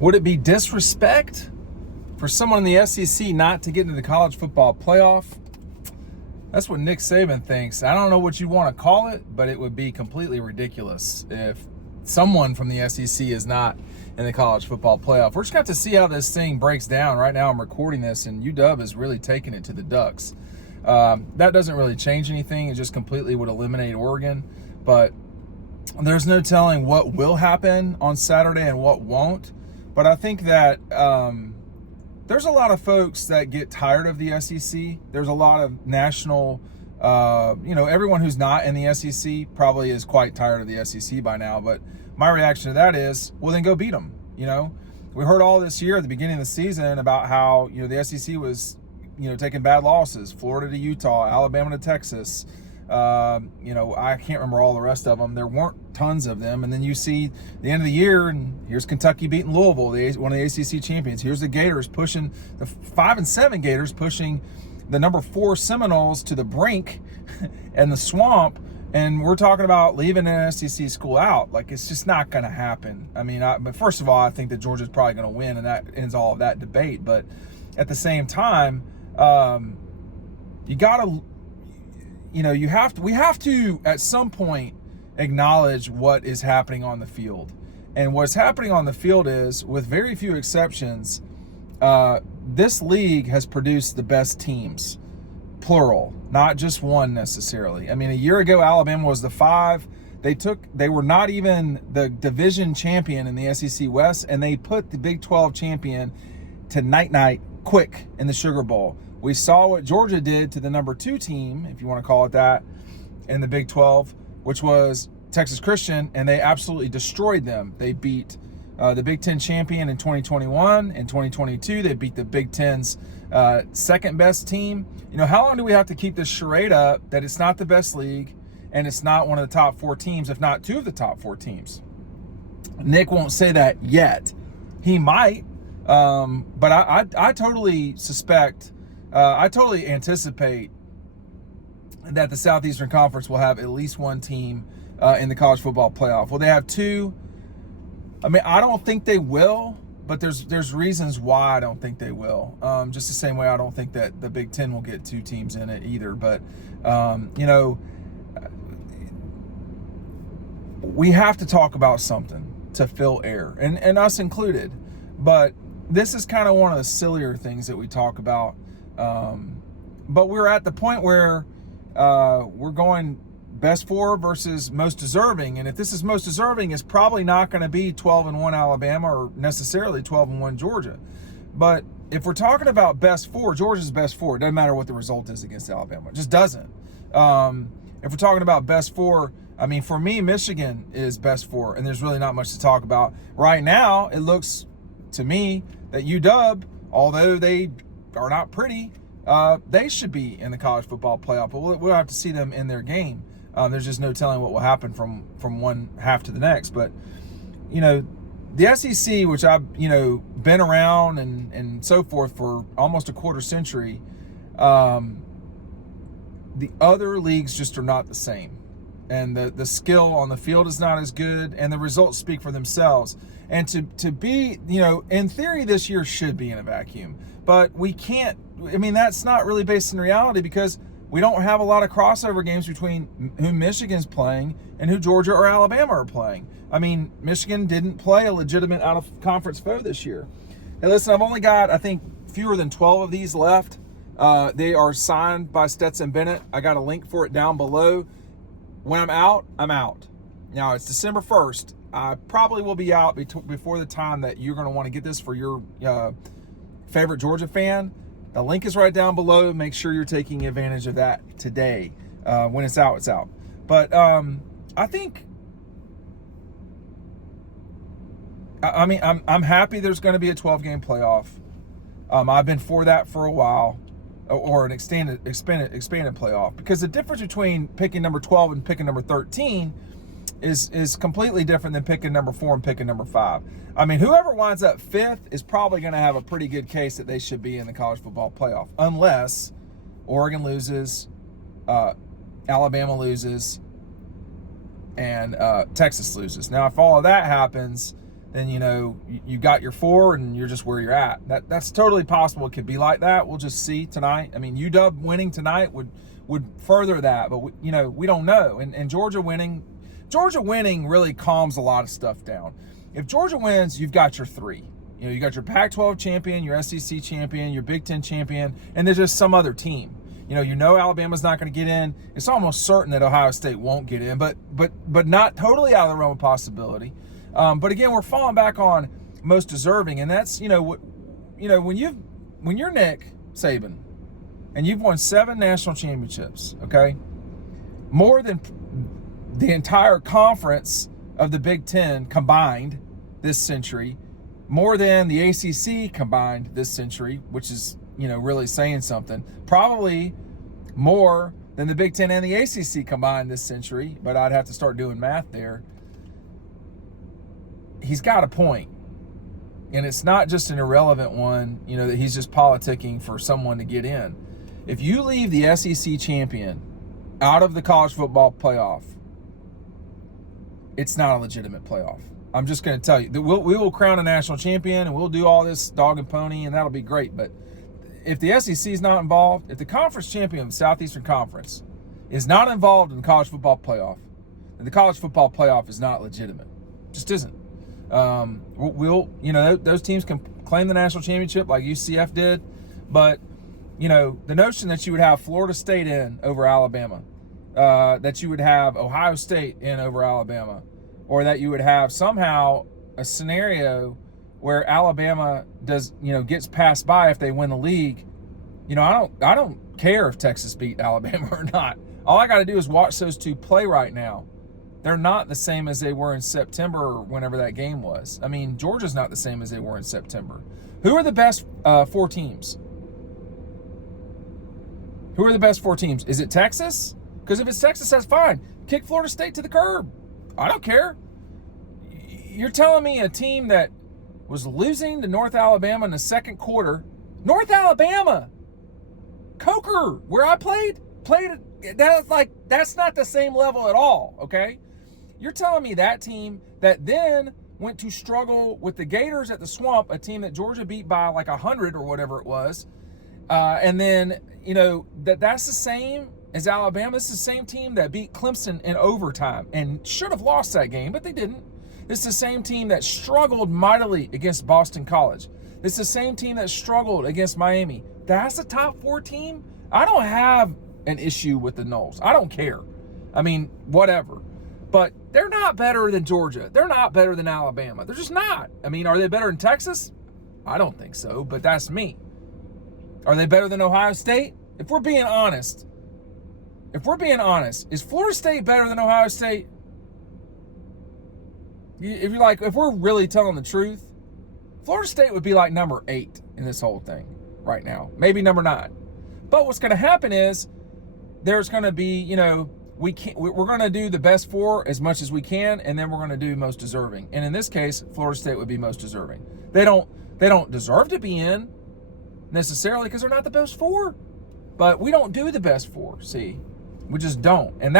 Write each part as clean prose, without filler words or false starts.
Would it be disrespect for someone in the SEC not to get into the college football playoff? That's what Nick Saban thinks. I don't know what you want to call it, but it would be completely ridiculous if someone from the SEC is not in the college football playoff. We're just going to have to see how this thing breaks down. Right now I'm recording this, and UW is really taking it to the Ducks. That doesn't really change anything. It just completely would eliminate Oregon. But there's no telling what will happen on Saturday and what won't. But I think that there's a lot of folks that get tired of the SEC. There's a lot of national, everyone who's not in the SEC probably is quite tired of the SEC by now. But my reaction to that is, well, then go beat them. We heard all this year at the beginning of the season about how, the SEC was, taking bad losses, Florida to Utah, Alabama to Texas. I can't remember all the rest of them. There weren't tons of them. And then you see the end of the year, and here's Kentucky beating Louisville, one of the ACC champions. Here's the Gators pushing the 5-7 Gators pushing the number 4 Seminoles to the brink and the swamp. And we're talking about leaving an SEC school out. Like, it's just not going to happen. But first of all, I think that Georgia's probably going to win, and that ends all of that debate. But at the same time, you got to. We have to at some point acknowledge what is happening on the field. And what's happening on the field is, with very few exceptions, this league has produced the best teams, plural, not just one necessarily. A year ago, Alabama was the 5. They were not even the division champion in the SEC West, and they put the Big 12 champion to night quick in the Sugar Bowl. We saw what Georgia did to the number 2 team, if you want to call it that, in the Big 12, which was Texas Christian, and they absolutely destroyed them. They beat the Big 10 champion in 2021. In 2022, they beat the Big 10's second best team. How long do we have to keep this charade up that it's not the best league and it's not one of the top 4 teams, if not 2 of the top 4 teams? Nick won't say that yet. He might, but I totally suspect. I totally anticipate that the Southeastern Conference will have at least one team in the college football playoff. Will they have 2? I don't think they will, but there's reasons why I don't think they will. Just the same way I don't think that the Big Ten will get 2 teams in it either. But, we have to talk about something to fill air, and us included. But this is kind of one of the sillier things that we talk about. But we're at the point where we're going best 4 versus most deserving. And if this is most deserving, it's probably not going to be 12-1 Alabama or necessarily 12-1 Georgia. But if we're talking about best 4, Georgia's best 4. It doesn't matter what the result is against Alabama. It just doesn't. If we're talking about best 4, for me, Michigan is best 4, and there's really not much to talk about. Right now, it looks to me that UW, although they are not pretty, they should be in the college football playoff, but we'll have to see them in their game. There's just no telling what will happen from one half to the next. But the SEC, which I've been around and so forth for almost a quarter century, the other leagues just are not the same, and the skill on the field is not as good, and the results speak for themselves. And to be, in theory, this year should be in a vacuum. But we can't, that's not really based in reality, because we don't have a lot of crossover games between who Michigan's playing and who Georgia or Alabama are playing. Michigan didn't play a legitimate out-of-conference foe this year. Hey, listen, I've only got, I think, fewer than 12 of these left. They are signed by Stetson Bennett. I got a link for it down below. When I'm out, I'm out. Now, it's December 1st. I probably will be out before the time that you're going to want to get this for your favorite Georgia fan. The link is right down below. Make sure you're taking advantage of that today. When it's out, it's out. But I think, I'm happy there's going to be a 12-game playoff. I've been for that for a while, or an expanded playoff, because the difference between picking number 12 and picking number 13 is completely different than picking number 4 and picking number 5. Whoever winds up 5th is probably going to have a pretty good case that they should be in the college football playoff, unless Oregon loses, Alabama loses, and Texas loses. Now, if all of that happens, then you got your 4 and you're just where you're at. That's totally possible. It could be like that. We'll just see tonight. I mean, UW winning tonight would further that, but we don't know. And Georgia winning really calms a lot of stuff down. If Georgia wins, you've got your 3. You got your Pac-12 champion, your SEC champion, your Big Ten champion, and there's just some other team. Alabama's not going to get in. It's almost certain that Ohio State won't get in, but not totally out of the realm of possibility. But again, we're falling back on most deserving, and that's when you're Nick Saban, and you've won 7 national championships, okay, more than the entire conference of the Big Ten combined this century, more than the ACC combined this century, which is really saying something. Probably more than the Big Ten and the ACC combined this century, but I'd have to start doing math there. He's got a point. And it's not just an irrelevant one, that he's just politicking for someone to get in. If you leave the SEC champion out of the college football playoff, it's not a legitimate playoff. I'm just going to tell you that we will crown a national champion and we'll do all this dog and pony and that'll be great. But if the SEC is not involved, if the conference champion of the Southeastern Conference is not involved in the college football playoff, then the college football playoff is not legitimate. It just isn't. Those teams can claim the national championship like UCF did, but the notion that you would have Florida State in over Alabama, that you would have Ohio State in over Alabama, or that you would have somehow a scenario where Alabama gets passed by if they win the league. I don't care if Texas beat Alabama or not. All I got to do is watch those two play right now. They're not the same as they were in September or whenever that game was. I mean, Georgia's not the same as they were in September. Who are the best 4 teams? Who are the best 4 teams? Is it Texas? Because if it's Texas, that's fine. Kick Florida State to the curb. I don't care. You're telling me a team that was losing to North Alabama in the second quarter, North Alabama, Coker, where I played that's not the same level at all, okay? You're telling me that team that then went to struggle with the Gators at the Swamp, a team that Georgia beat by like 100 or whatever it was, and then, that's the same as Alabama. This is the same team that beat Clemson in overtime and should have lost that game, but they didn't. This is the same team that struggled mightily against Boston College. This is the same team that struggled against Miami. That's a top 4 team? I don't have an issue with the Noles. I don't care. I mean, whatever. But they're not better than Georgia. They're not better than Alabama. They're just not. I mean, are they better than Texas? I don't think so, but that's me. Are they better than Ohio State? If we're being honest, is Florida State better than Ohio State? If we're really telling the truth, Florida State would be like number 8 in this whole thing right now, maybe number 9. But what's going to happen is there's going to be, we're going to do the best 4 as much as we can, and then we're going to do most deserving. And in this case, Florida State would be most deserving. They don't deserve to be in necessarily because they're not the best 4. But we don't do the best 4, see? We just don't. And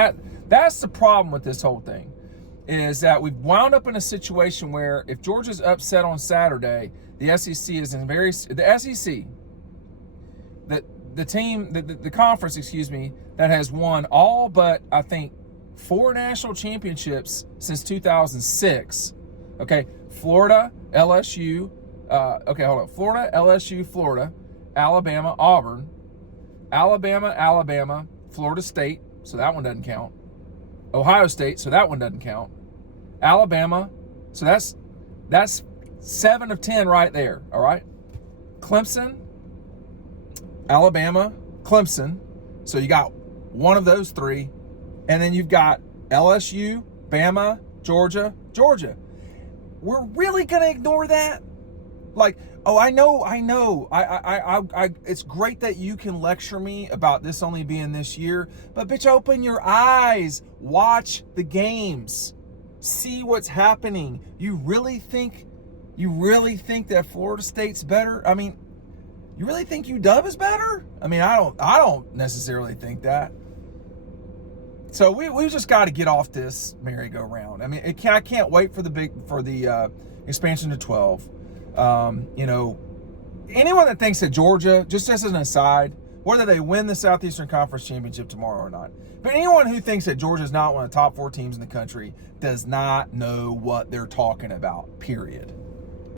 that's the problem with this whole thing, is that we've wound up in a situation where if Georgia's upset on Saturday, the SEC is in the conference, that has won all but, I think, 4 national championships since 2006. Okay, Florida, LSU, Florida, LSU, Florida, Alabama, Auburn, Alabama, Florida State, so that one doesn't count. Ohio State, so that one doesn't count. Alabama, so that's 7 of 10 right there, all right? Clemson, Alabama, Clemson, so you got one of those 3, and then you've got LSU, Bama, Georgia. We're really going to ignore that? I know. I it's great that you can lecture me about this only being this year, but bitch, open your eyes, watch the games, see what's happening. You really think that Florida State's better? I mean, you really think UW is better? I mean, I don't necessarily think that. So we just got to get off this merry-go-round. I mean, I can't wait for the expansion to 12. You know, anyone that thinks that Georgia, just as an aside, whether they win the Southeastern Conference Championship tomorrow or not, but anyone who thinks that Georgia is not one of the top 4 teams in the country does not know what they're talking about, period.